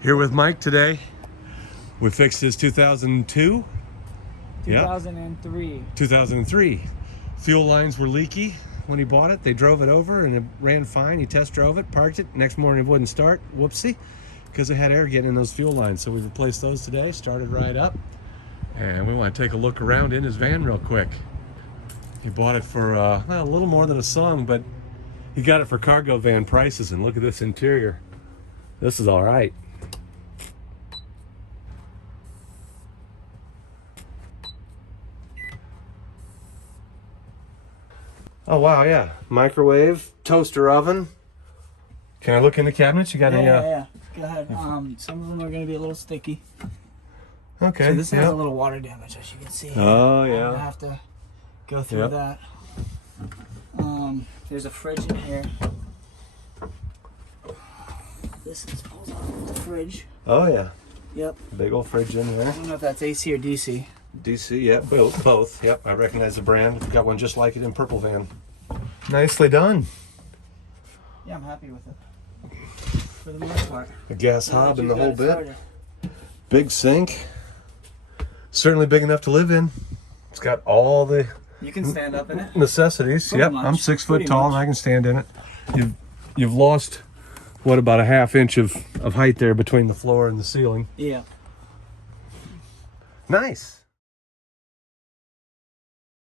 Here with Mike today. We fixed his 2002? 2003. 2003. Fuel lines were leaky when he bought it. They drove it over and it ran fine. He test drove it, parked it. Next morning it wouldn't start. Whoopsie. Because it had air getting in those fuel lines. So we replaced those today, started right up. And we want to take a look around in his van real quick. He bought it for well, a little more than a song, but he got it for cargo van prices. And look at this interior. This is all right. Oh wow, yeah. Microwave, toaster oven. Can I look in the cabinets? You got any? Yeah. Go ahead. Some of them are going to be a little sticky. Okay. So this has a little water damage, as you can see. Oh I'm yeah. gonna have to go through that. There's a fridge in here. This is pulls out the fridge. Oh yeah. Yep. Big old fridge in there. I don't know if that's AC or DC. DC, yeah, both. Yep, I recognize the brand. Got one just like it in purple van. Nicely done. Yeah, I'm happy with it. For the most part. A gas hob and the whole bit. Started. Big sink. Certainly big enough to live in. It's got all the You can stand up in it. necessities. Pretty Yep, much. I'm 6 foot Pretty tall and much. I can stand in it. You've lost what, about a ½ inch of height there between the floor and the ceiling. Yeah. Nice.